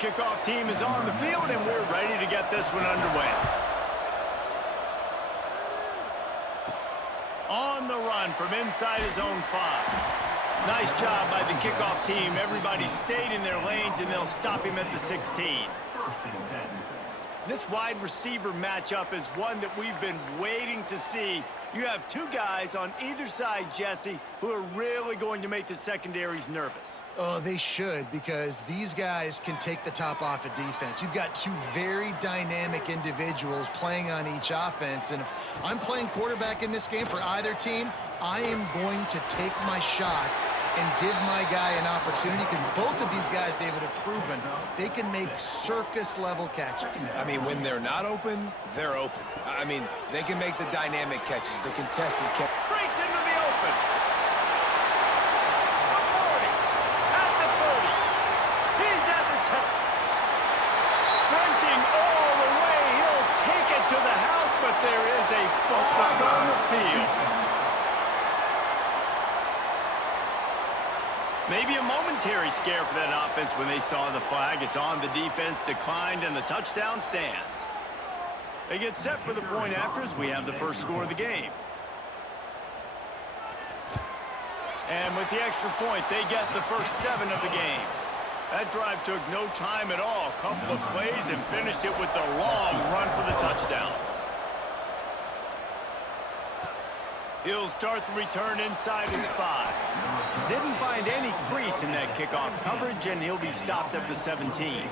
Kickoff team is on the field, and we're ready to get this one underway. On the run from inside his own 5. Nice job by the kickoff team. Everybody stayed in their lanes, and they'll stop him at the 16. This wide receiver matchup is one that we've been waiting to see. You have two guys on either side, Jesse, who are really going to make the secondaries nervous. Oh, they should, because these guys can take the top off a defense. You've got two very dynamic individuals playing on each offense, and if I'm playing quarterback in this game for either team, I am going to take my shots and give my guy an opportunity, because both of these guys, David, have proven they can make circus-level catches. I mean, when they're not open, they're open. I mean, they can make the dynamic catches, the contested catch. Breaks into the open. The 40, at the 30. He's at the 10. Sprinting all the way. He'll take it to the house, but there is a flag on the field. Maybe a momentary scare for that offense when they saw the flag. It's on, the defense declined, and the touchdown stands. They get set for the point after as we have the first score of the game. And with the extra point, they get the first 7 of the game. That drive took no time at all. A couple of plays and finished it with a long run for the touchdown. He'll start the return inside his 5. Didn't find any crease in that kickoff coverage, and he'll be stopped at the 17.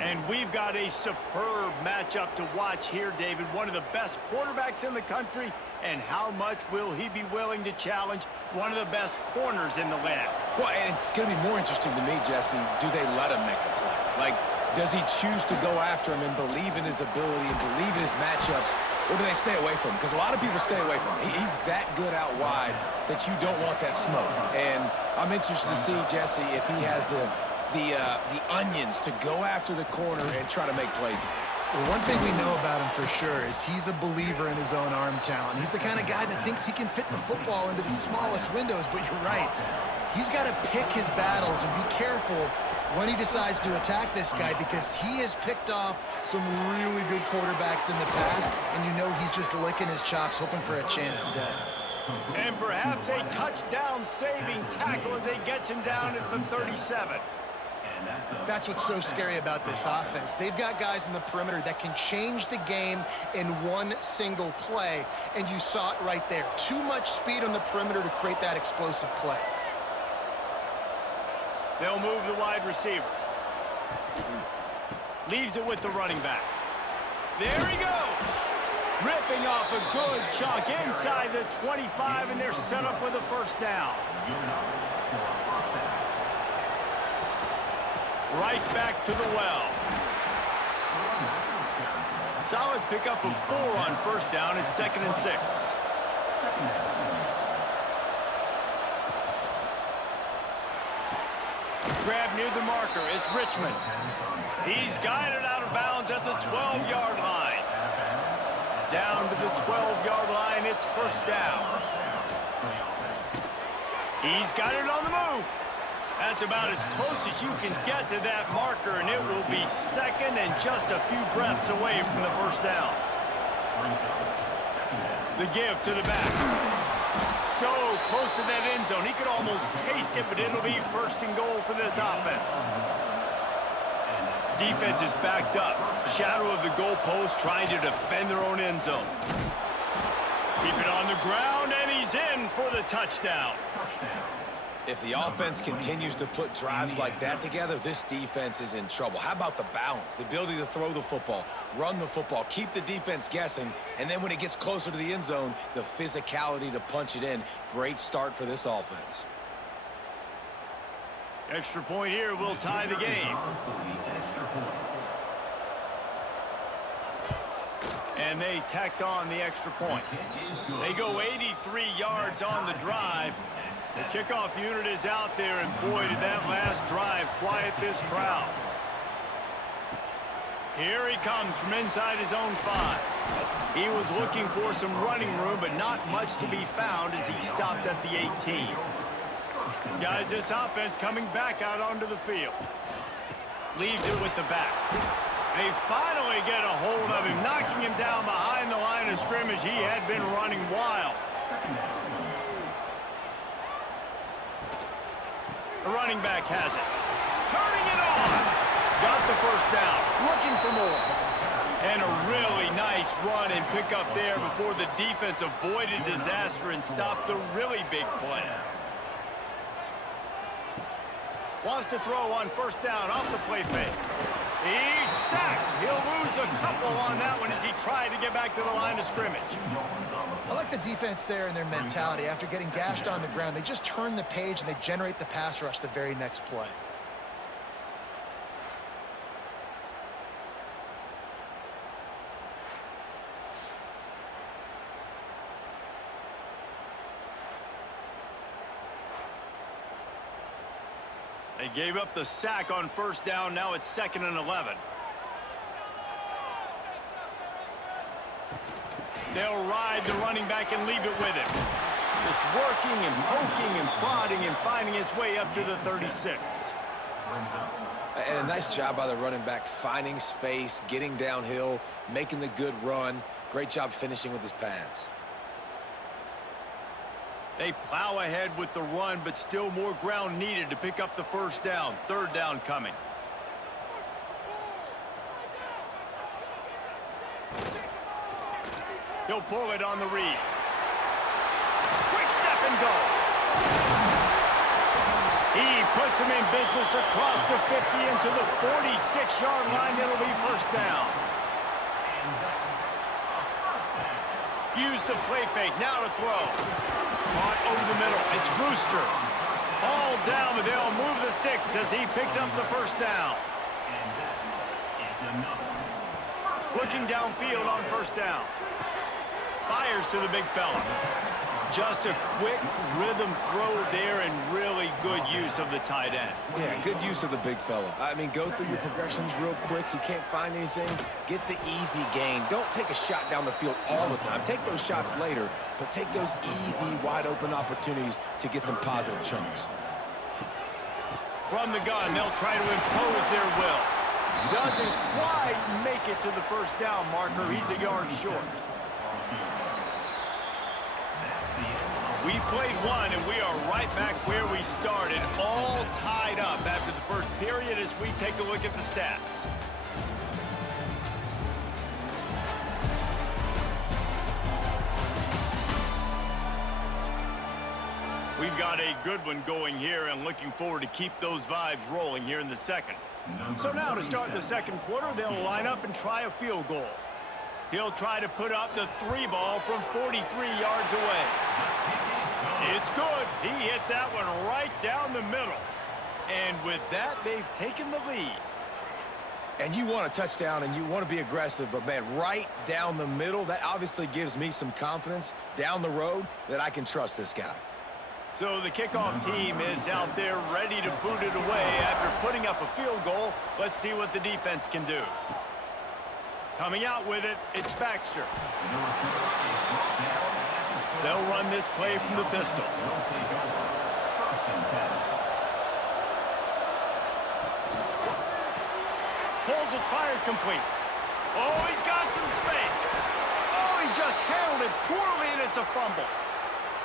And we've got a superb matchup to watch here, David. One of the best quarterbacks in the country, and how much will he be willing to challenge one of the best corners in the land? Well, and it's going to be more interesting to me, Jesse, do they let him make a play? Like, does he choose to go after him and believe in his ability and believe in his matchups, or do they stay away from him? Because a lot of people stay away from him. He's that good out wide that you don't want that smoke. And I'm interested to see, Jesse, if he has the onions to go after the corner and try to make plays. Well, one thing we know about him for sure is he's a believer in his own arm talent. He's the kind of guy that thinks he can fit the football into the smallest windows, but you're right. He's got to pick his battles and be careful when he decides to attack this guy, because he has picked off some really good quarterbacks in the past, and you know he's just licking his chops, hoping for a chance today. And perhaps a touchdown-saving tackle as he gets him down at the 37. That's what's so scary about this offense. They've got guys in the perimeter that can change the game in one single play, and you saw it right there. Too much speed on the perimeter to create that explosive play. They'll move the wide receiver. Leaves it with the running back. There he goes. Ripping off a good chunk inside the 25, and they're set up with a first down. Right back to the well. Solid pickup of 4 on first down. It's 2nd and 6. Grab near the marker. It's Richmond. He's guided out of bounds at the 12-yard line. Down to the 12-yard line. It's first down. He's got it on the move. That's about as close as you can get to that marker, and it will be 2nd and just a few breaths away from the first down. The give to the back. So close to that end zone. He could almost taste it, but it'll be 1st and goal for this offense. Defense is backed up. Shadow of the goalpost, trying to defend their own end zone. Keep it on the ground, and he's in for the touchdown. If the offense continues to put drives like that together, this defense is in trouble. How about the balance, the ability to throw the football, run the football, keep the defense guessing, and then when it gets closer to the end zone, the physicality to punch it in. Great start for this offense. Extra point here will tie the game. And they tacked on the extra point. They go 83 yards on the drive. The kickoff unit is out there, and boy, did that last drive quiet this crowd. Here he comes from inside his own 5. He was looking for some running room, but not much to be found as he stopped at the 18. Guys, this offense coming back out onto the field. Leaves it with the back. They finally get a hold of him, knocking him down behind the line of scrimmage. He had been running wild. The running back has it. Turning it on. Got the first down. Looking for more. And a really nice run and pick up there before the defense avoided disaster and stopped the really big play. Wants to throw on first down off the play fake. He's sacked. He'll lose a couple on that one as he tried to get back to the line of scrimmage. I like the defense there and their mentality. After getting gashed on the ground, they just turn the page and they generate the pass rush the very next play. They gave up the sack on first down. Now it's 2nd and 11. They'll ride the running back and leave it with him. Just working and poking and prodding and finding his way up to the 36. And a nice job by the running back, finding space, getting downhill, making the good run. Great job finishing with his pads. They plow ahead with the run, but still more ground needed to pick up the first down. 3rd down coming. He'll pull it on the read. Quick step and go. He puts him in business across the 50 into the 46-yard line. It'll be first down. Use the play fake. Now to throw. Caught over the middle. It's Brewster. All down, but they'll move the sticks as he picks up the first down. Looking downfield on first down. Fires to the big fella. Just a quick rhythm throw there and really good use of the tight end. Yeah, good use of the big fella. I mean, go through your progressions real quick. You can't find anything. Get the easy gain. Don't take a shot down the field all the time. Take those shots later, but take those easy, wide-open opportunities to get some positive chunks. From the gun, they'll try to impose their will. Doesn't quite make it to the first down marker. He's a yard short. We played one, and we are right back where we started, all tied up after the first period as we take a look at the stats. We've got a good one going here and looking forward to keep those vibes rolling here in the second. So now to start the second quarter, they'll line up and try a field goal. He'll try to put up the 3 ball from 43 yards away. It's good. He hit that one right down the middle. And with that, they've taken the lead. And you want a touchdown and you want to be aggressive, but man, right down the middle, that obviously gives me some confidence down the road that I can trust this guy. So the kickoff team is out there ready to boot it away after putting up a field goal. Let's see what the defense can do. Coming out with it, it's Baxter. They'll run this play from the pistol. Pulls it, fired complete. Oh, he's got some space. Oh, he just handled it poorly, and it's a fumble.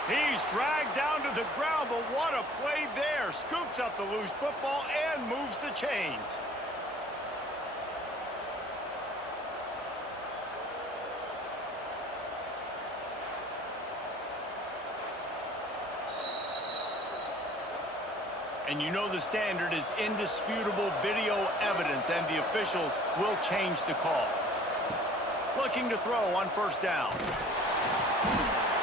He's dragged down to the ground, but what a play there. Scoops up the loose football and moves the chains. And you know the standard is indisputable video evidence, and the officials will change the call. Looking to throw on first down.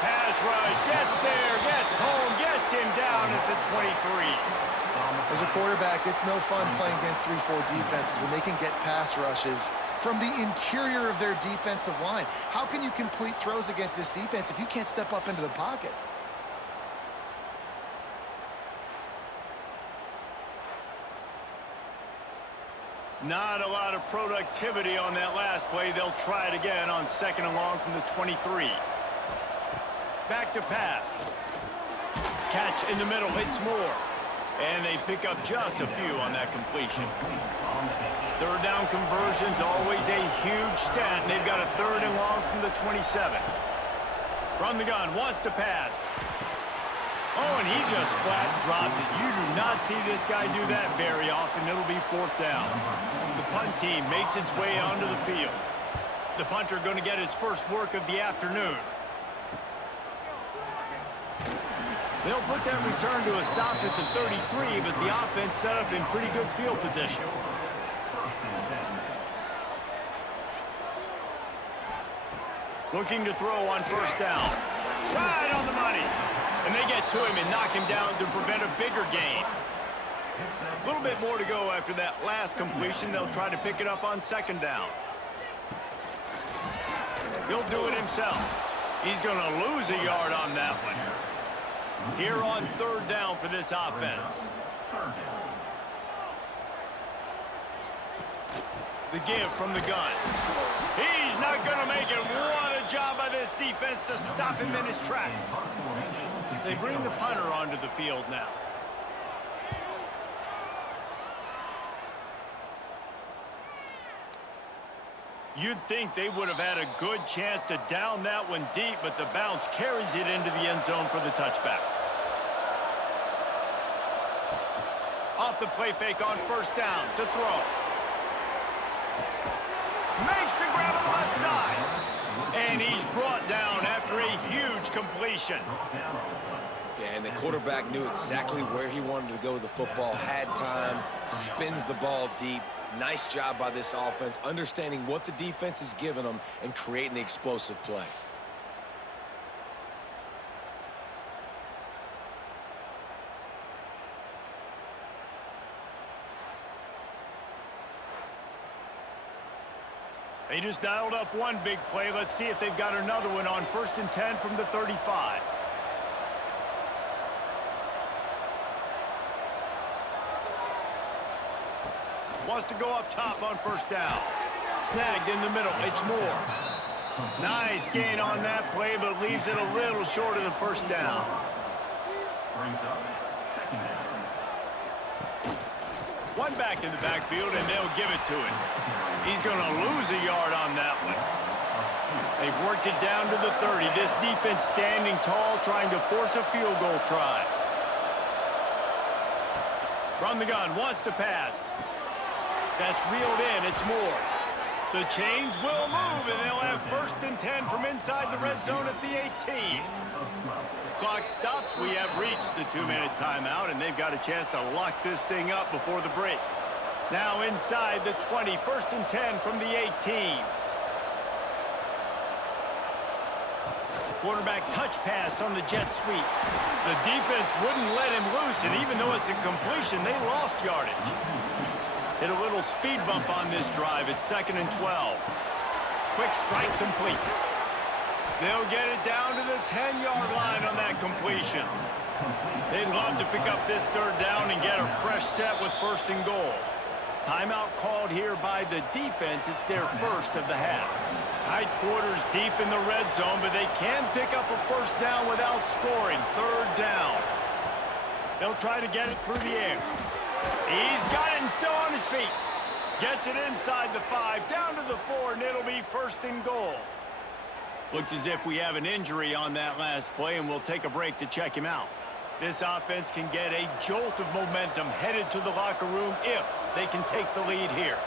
Pass rush, gets there, gets home, gets him down at the 23. As a quarterback, it's no fun playing against 3-4 defenses when they can get pass rushes from the interior of their defensive line. How can you complete throws against this defense if you can't step up into the pocket? Not a lot of productivity on that last play. They'll try it again on second and long from the 23. Back to pass. Catch in the middle. It's Moore. And they pick up just a few on that completion. Third down conversion's always a huge stat, and they've got a 3rd and long from the 27. From the gun, wants to pass. Oh, and he just flat dropped it. You do not see this guy do that very often. It'll be 4th down. The punt team makes its way onto the field. The punter going to get his first work of the afternoon. They'll put that return to a stop at the 33, but the offense set up in pretty good field position. Looking to throw on 1st down. Right on the money. And they get to him and knock him down to prevent a bigger gain. A little bit more to go after that last completion. They'll try to pick it up on 2nd down. He'll do it himself. He's going to lose a yard on that one. Here on 3rd down for this offense. The give from the gun. He's not going to make it. What a job by this defense to stop him in his tracks. They bring the punter onto the field now. You'd think they would have had a good chance to down that one deep, but the bounce carries it into the end zone for the touchback. Off the play fake on 1st down to throw. Makes the grab on the left side. And he's brought down after a huge completion. Yeah, and the quarterback knew exactly where he wanted to go with the football, had time, spins the ball deep. Nice job by this offense, understanding what the defense is giving them and creating the explosive play. They just dialed up one big play. Let's see if they've got another one on 1st and 10 from the 35. Wants to go up top on 1st down. Snagged in the middle. It's Moore. Nice gain on that play, but leaves it a little short of the 1st down. One back in the backfield, and they'll give it to him. He's going to lose a yard on that one. They've worked it down to the 30. This defense standing tall, trying to force a field goal try. From the gun, wants to pass. That's reeled in. It's Moore. The chains will move, and they'll have 1st and 10 from inside the red zone at the 18. Clock stops. We have reached the 2-minute timeout, and they've got a chance to lock this thing up before the break. Now inside the 20, 1st and 10 from the 18. Quarterback touch pass on the jet sweep. The defense wouldn't let him loose, and even though it's a completion, they lost yardage. Hit a little speed bump on this drive. It's 2nd and 12. Quick strike complete. They'll get it down to the 10-yard line on that completion. They'd love to pick up this 3rd down and get a fresh set with 1st and goal. Timeout called here by the defense. It's their 1st of the half. Tight quarters deep in the red zone, but they can pick up a 1st down without scoring. 3rd down. They'll try to get it through the air. He's got it and still on his feet. Gets it inside the 5, down to the 4, and it'll be 1st and goal. Looks as if we have an injury on that last play, and we'll take a break to check him out. This offense can get a jolt of momentum headed to the locker room if they can take the lead here.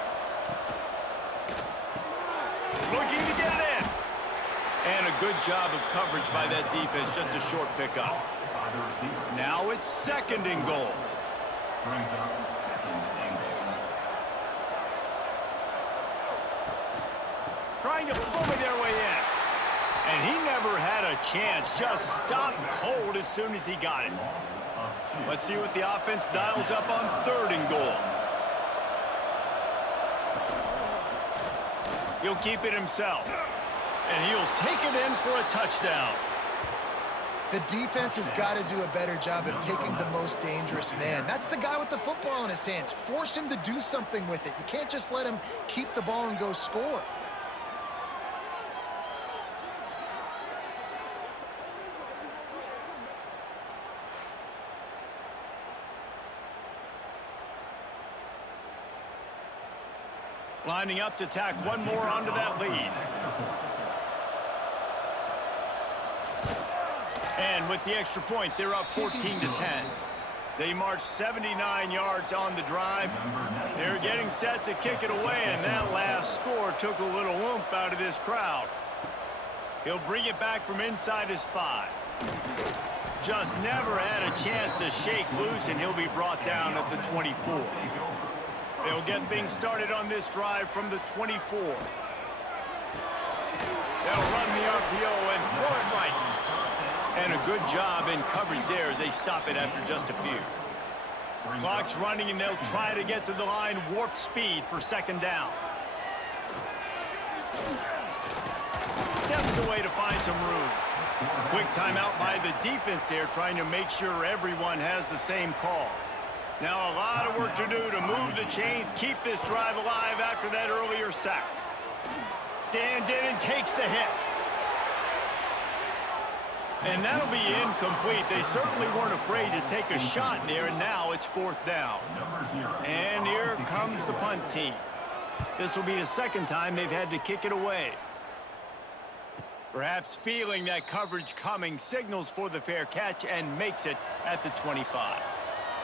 Looking to get in. And a good job of coverage by that defense, just a short pickup. Now it's 2nd and goal. Trying to bully their way in. And he never had a chance. Just stopped cold as soon as he got it. Let's see what the offense dials up on 3rd and goal. He'll keep it himself. And he'll take it in for a touchdown. The defense has got to do a better job of taking the most dangerous man. That's the guy with the football in his hands. Force him to do something with it. You can't just let him keep the ball and go score. Lining up to tack one more onto that lead. And with the extra point, they're up 14-10. They marched 79 yards on the drive. They're getting set to kick it away, and that last score took a little oomph out of this crowd. He'll bring it back from inside his 5. Just never had a chance to shake loose, and he'll be brought down at the 24. They'll get things started on this drive from the 24. They'll run the RPO and throw it right. And a good job in coverage there as they stop it after just a few. Clock's running, and they'll try to get to the line warp speed for second down. Steps away to find some room. Quick timeout by the defense there, trying to make sure everyone has the same call. Now a lot of work to do to move the chains, keep this drive alive after that earlier sack. Stands in and takes the hit. And that'll be incomplete. They certainly weren't afraid to take a shot there, and now it's fourth down. And here comes the punt team. This will be the second time they've had to kick it away. Perhaps feeling that coverage coming, signals for the fair catch and makes it at the 25.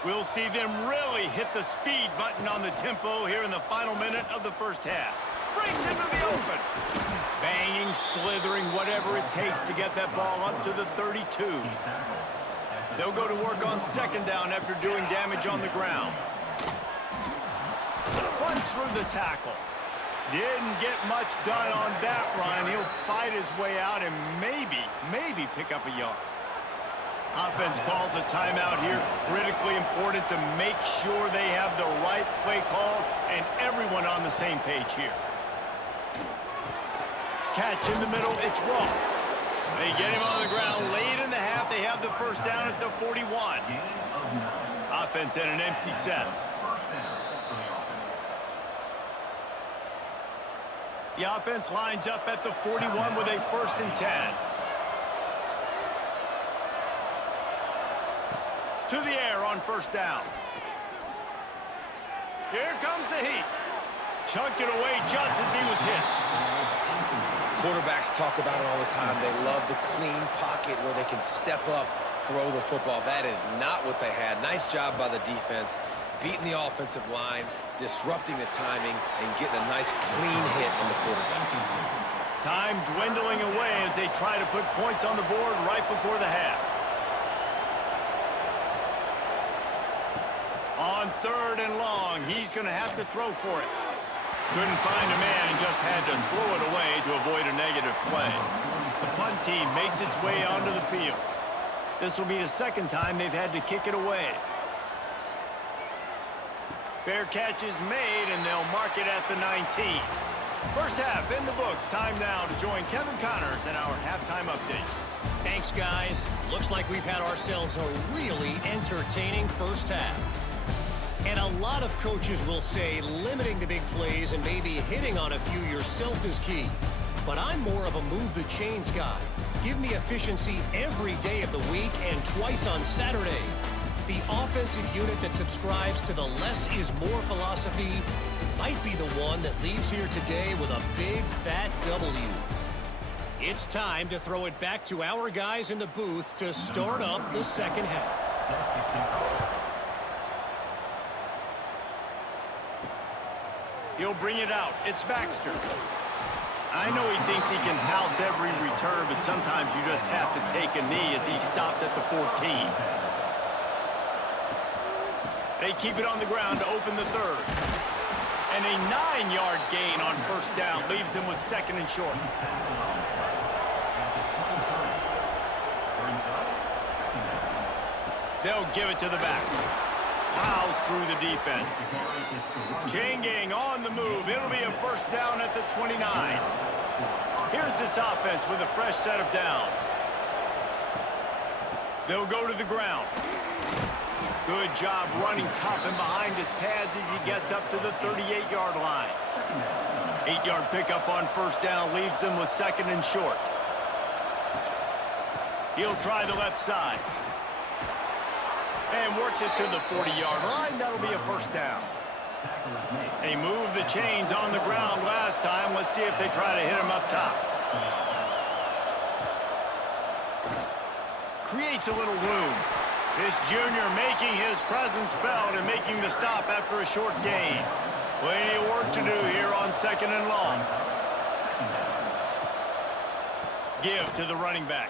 We'll see them really hit the speed button on the tempo here in the final minute of the first half. Breaks into the open. Banging, slithering, whatever it takes to get that ball up to the 32. They'll go to work on second down after doing damage on the ground. Runs through the tackle. Didn't get much done on that run. He'll fight his way out and maybe pick up a yard. Offense calls a timeout here. Critically important to make sure they have the right play call and everyone on the same page here. Catch in the middle, it's Ross. They get him on the ground late in the half. They have the first down at the 41. Offense at an empty set. The offense lines up at the 41 with a 1st and 10. To the air on first down. Here comes the heat. Chucked it away just as he was hit. Quarterbacks talk about it all the time. They love the clean pocket where they can step up, throw the football. That is not what they had. Nice job by the defense, beating the offensive line, disrupting the timing, and getting a nice clean hit on the quarterback. Time dwindling away as they try to put points on the board right before the half. On 3rd and long, he's going to have to throw for it. Couldn't find a man and just had to throw it away to avoid a negative play. The punt team makes its way onto the field. This will be the second time they've had to kick it away. Fair catch is made, and they'll mark it at the 19. First half in the books. Time now to join Kevin Connors in our halftime update. Thanks, guys. Looks like we've had ourselves a really entertaining first half. And a lot of coaches will say limiting the big plays and maybe hitting on a few yourself is key. But I'm more of a move the chains guy. Give me efficiency every day of the week and twice on Saturday. The offensive unit that subscribes to the less is more philosophy might be the one that leaves here today with a big fat W. It's time to throw it back to our guys in the booth to start up the second half. He'll bring it out. It's Baxter. I know he thinks he can house every return, but sometimes you just have to take a knee as he stopped at the 14. They keep it on the ground to open the 3rd. And a 9-yard gain on first down leaves him with 2nd and short. They'll give it to the back. Plows through the defense. Chain gang on the move. It'll be a first down at the 29. Here's this offense with a fresh set of downs. They'll go to the ground. Good job running tough and behind his pads as he gets up to the 38-yard line. 8-yard pickup on first down leaves them with 2nd and short. He'll try the left side. And works it to the 40-yard line. That'll be a first down. They moved the chains on the ground last time. Let's see if they try to hit him up top. Creates a little room. This junior making his presence felt and making the stop after a short gain. Plenty of work to do here on 2nd and long. Give to the running back.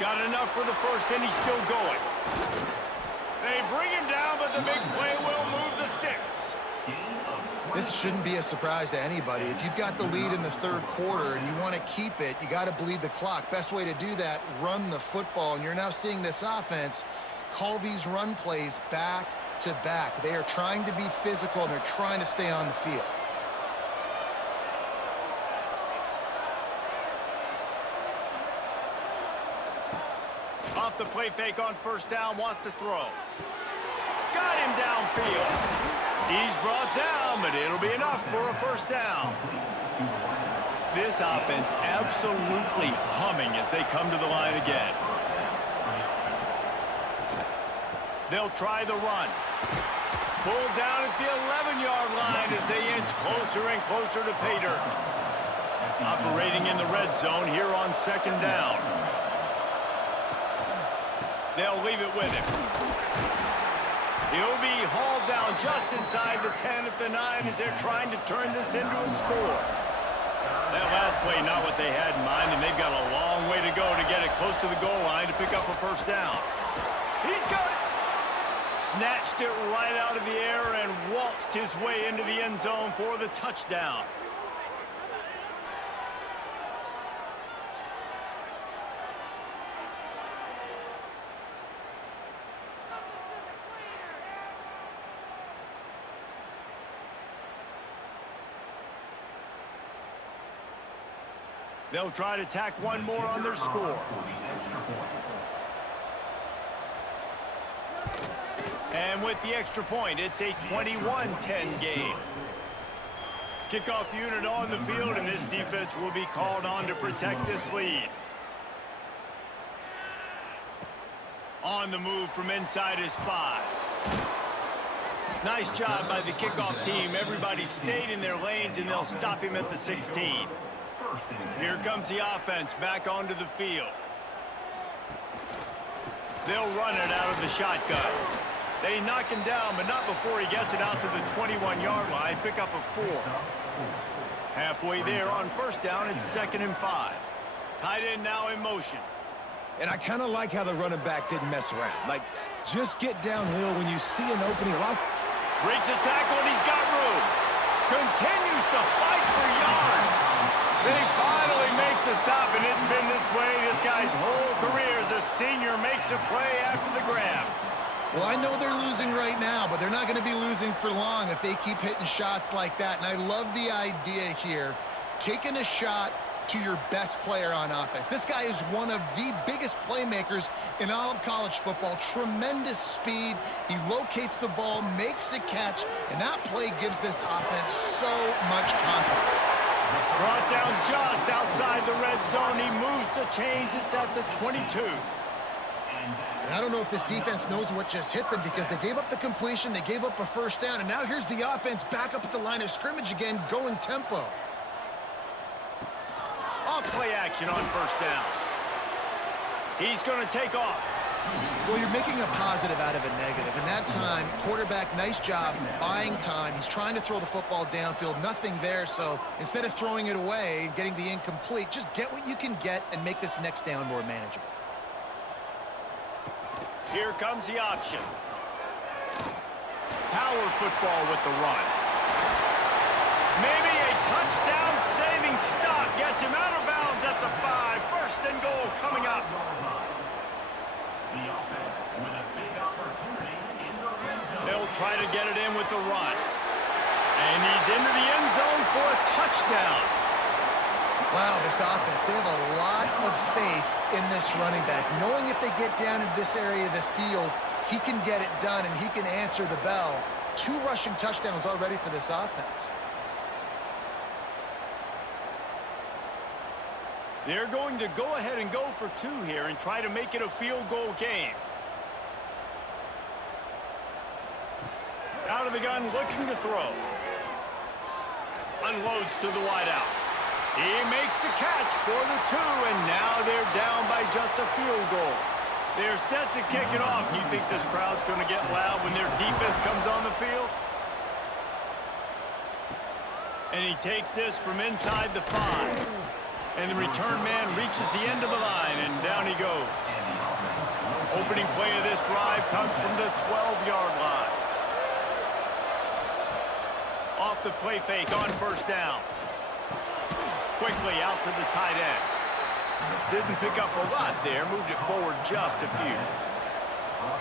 Got enough for the first, and he's still going. They bring him down, but the big play will move the sticks. This shouldn't be a surprise to anybody. If you've got the lead in the 3rd quarter and you want to keep it, you got to bleed the clock. Best way to do that, run the football. And you're now seeing this offense call these run plays back to back. They are trying to be physical, and they're trying to stay on the field. Off the play fake on 1st down, wants to throw. Got him downfield. He's brought down, but it'll be enough for a 1st down. This offense absolutely humming as they come to the line again. They'll try the run. Pulled down at the 11-yard line as they inch closer and closer to pay dirt. Operating in the red zone here on 2nd down. They'll leave it with him. He'll be hauled down just inside the 10 at the 9 as they're trying to turn this into a score. That last play, not what they had in mind, and they've got a long way to go to get it close to the goal line to pick up a 1st down. He's got it. Snatched it right out of the air and waltzed his way into the end zone for the touchdown. They'll try to tack one more on their score. And with the extra point, it's a 21-10 game. Kickoff unit on the field, and this defense will be called on to protect this lead. On the move from inside his 5. Nice job by the kickoff team. Everybody stayed in their lanes, and they'll stop him at the 16. Here comes the offense back onto the field. They'll run it out of the shotgun. They knock him down, but not before he gets it out to the 21-yard line. Pick up a 4. Halfway there on 1st down, it's 2nd and 5. Tight end now in motion. And I kind of like how the running back didn't mess around. Like, just get downhill when you see an opening. Breaks a tackle, and he's got room. Continues to fight for yards. They finally make the stop, and it's been this way this guy's whole career as a senior makes a play after the grab. Well, I know they're losing right now, but they're not going to be losing for long if they keep hitting shots like that. And I love the idea here, taking a shot to your best player on offense. This guy is one of the biggest playmakers in all of college football. Tremendous speed. He locates the ball, makes a catch, and that play gives this offense so much confidence. Brought down just outside the red zone. He moves the chains. It's at the 22. And I don't know if this defense knows what just hit them because they gave up the completion, they gave up a 1st down, and now here's the offense back up at the line of scrimmage again, going tempo. Off play action on 1st down. He's going to take off. Well, you're making a positive out of a negative. And that time, quarterback, nice job buying time. He's trying to throw the football downfield. Nothing there, so instead of throwing it away, getting the incomplete, just get what you can get and make this next down more manageable. Here comes the option. Power football with the run. Maybe a touchdown-saving stop gets him out of bounds at the 5. 1st and goal coming up. They'll try to get it in with the run. And he's into the end zone for a touchdown. Wow, this offense, they have a lot of faith in this running back. Knowing if they get down in this area of the field, he can get it done and he can answer the bell. 2 rushing touchdowns already for this offense. They're going to go ahead and go for 2 here and try to make it a field goal game. Out of of the gun, looking to throw. Unloads to the wideout. He makes the catch for the 2, and now they're down by just a field goal. They're set to kick it off. You think this crowd's going to get loud when their defense comes on the field? And he takes this from inside the 5. And the return man reaches the end of the line, and down he goes. Opening play of this drive comes from the 12-yard line. Off the play fake on first down. Quickly out to the tight end. Didn't pick up a lot there, moved it forward just a few.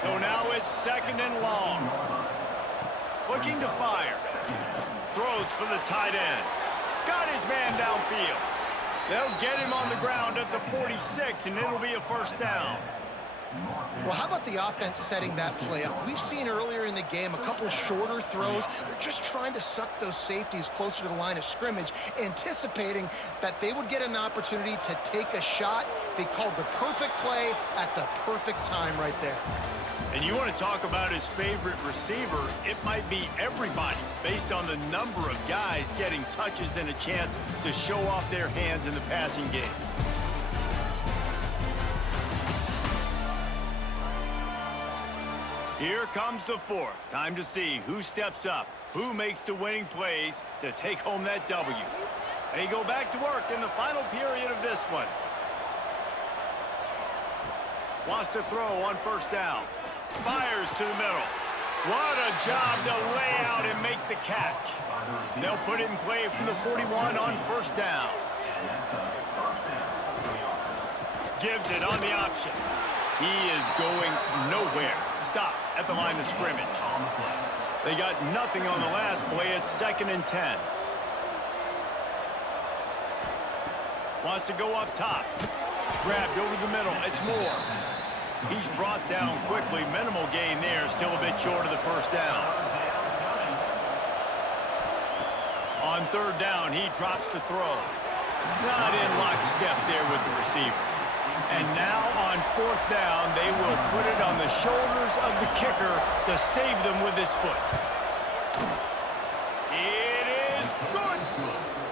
So now it's 2nd and long. Looking to fire. Throws for the tight end. Got his man downfield. They'll get him on the ground at the 46, and it'll be a first down. Well, how about the offense setting that play up? We've seen earlier in the game a couple shorter throws. They're just trying to suck those safeties closer to the line of scrimmage, anticipating that they would get an opportunity to take a shot. They called the perfect play at the perfect time right there. And you want to talk about his favorite receiver, it might be everybody, based on the number of guys getting touches and a chance to show off their hands in the passing game. Here comes the 4th. Time to see who steps up, who makes the winning plays to take home that W. They go back to work in the final period of this one. Wants to throw on first down. Fires to the middle. What a job to lay out and make the catch. They'll put it in play from the 41 on first down. Gives it on the option. He is going nowhere. Stop at the line of scrimmage. They got nothing on the last play. It's 2nd and 10. Wants to go up top. Grabbed over the middle. It's Moore. He's brought down quickly. Minimal gain there. Still a bit short of the first down. On 3rd down, he drops to throw. Not in lockstep there with the receiver. And now on 4th down, they will put it on the shoulders of the kicker to save them with his foot. It is good.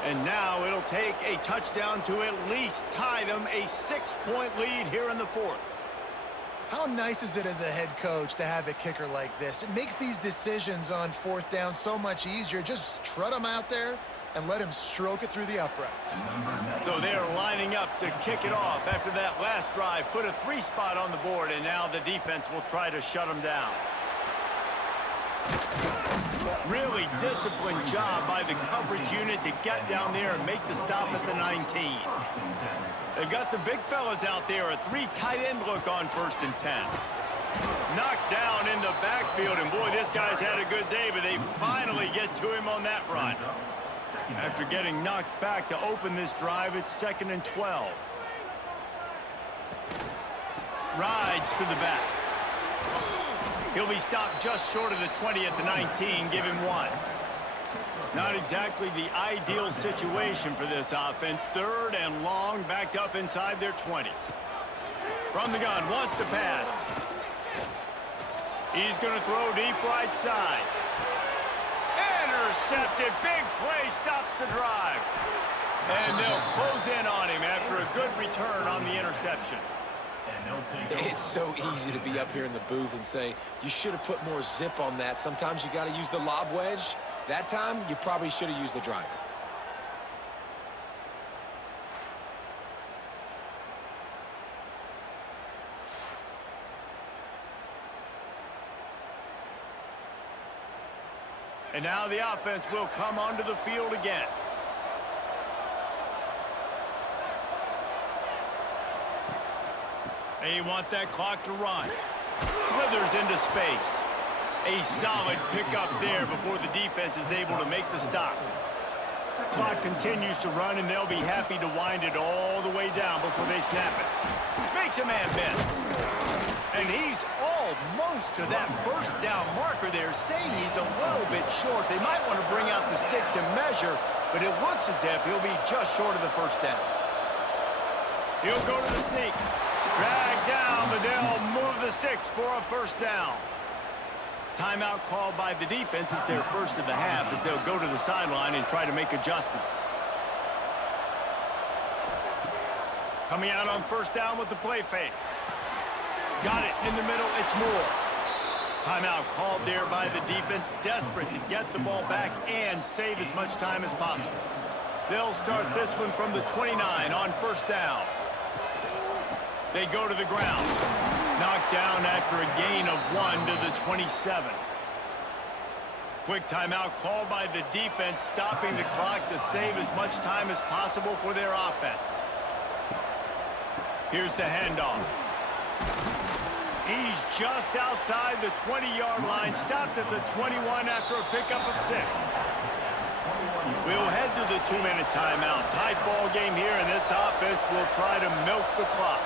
And now it'll take a touchdown to at least tie them a 6-point lead here in the 4th. How nice is it as a head coach to have a kicker like this? It makes these decisions on 4th down so much easier. Just trot him out there and let him stroke it through the uprights. So they're lining up to kick it off after that last drive. Put a 3 spot on the board, and now the defense will try to shut them down. Really disciplined job by the coverage unit to get down there and make the stop at the 19. They've got the big fellas out there, a 3 tight end look on 1st and 10. Knocked down in the backfield, and boy, this guy's had a good day, but they finally get to him on that run. After getting knocked back to open this drive, it's 2nd and 12. Rides to the back. He'll be stopped just short of the 20 at the 19, give him 1. Not exactly the ideal situation for this offense. 3rd and long, backed up inside their 20. From the gun, wants to pass. He's going to throw deep right side. Intercepted. Big play, stops the drive. And they'll close in on him after a good return on the interception. It's so easy to be up here in the booth and say, you should have put more zip on that. Sometimes you got to use the lob wedge. That time, you probably should have used the driver. And now the offense will come onto the field again. They want that clock to run. Slithers into space. A solid pickup there before the defense is able to make the stop. Clock continues to run, and they'll be happy to wind it all the way down before they snap it. Makes a man miss. And he's almost to that first down marker there, saying he's a little bit short. They might want to bring out the sticks and measure, but it looks as if he'll be just short of the first down. He'll go to the sneak. Drag down, but they'll move the sticks for a first down. Timeout called by the defense. It's their first of the half as they'll go to the sideline and try to make adjustments. Coming out on first down with the play fake. Got it in the middle. It's Moore. Timeout called there by the defense, desperate to get the ball back and save as much time as possible. They'll start this one from the 29 on first down. They go to the ground. Knocked down after a gain of 1 to the 27. Quick timeout called by the defense, stopping the clock to save as much time as possible for their offense. Here's the handoff. He's just outside the 20-yard line, stopped at the 21 after a pickup of 6. We'll head to the 2-minute timeout. Tight ball game here, and this offense will try to milk the clock.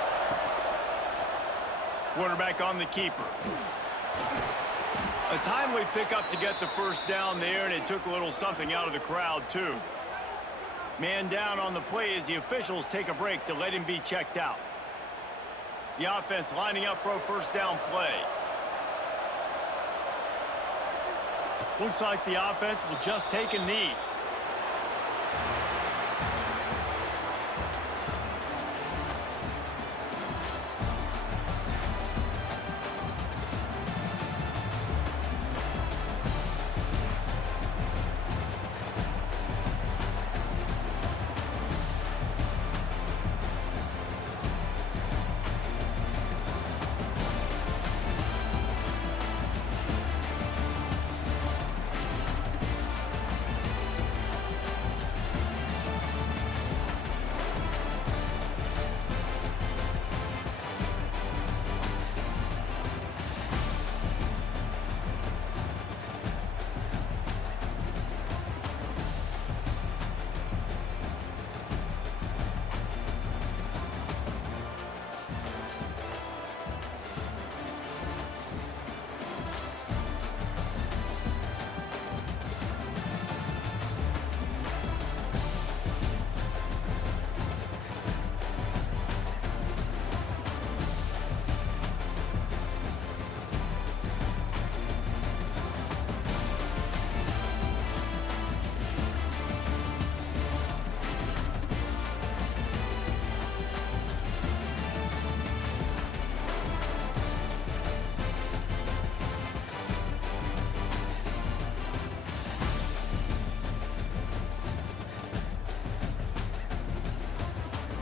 Quarterback on the keeper. A timely pickup to get the first down there, and it took a little something out of the crowd, too. Man down on the play as the officials take a break to let him be checked out. The offense lining up for a first down play. Looks like the offense will just take a knee.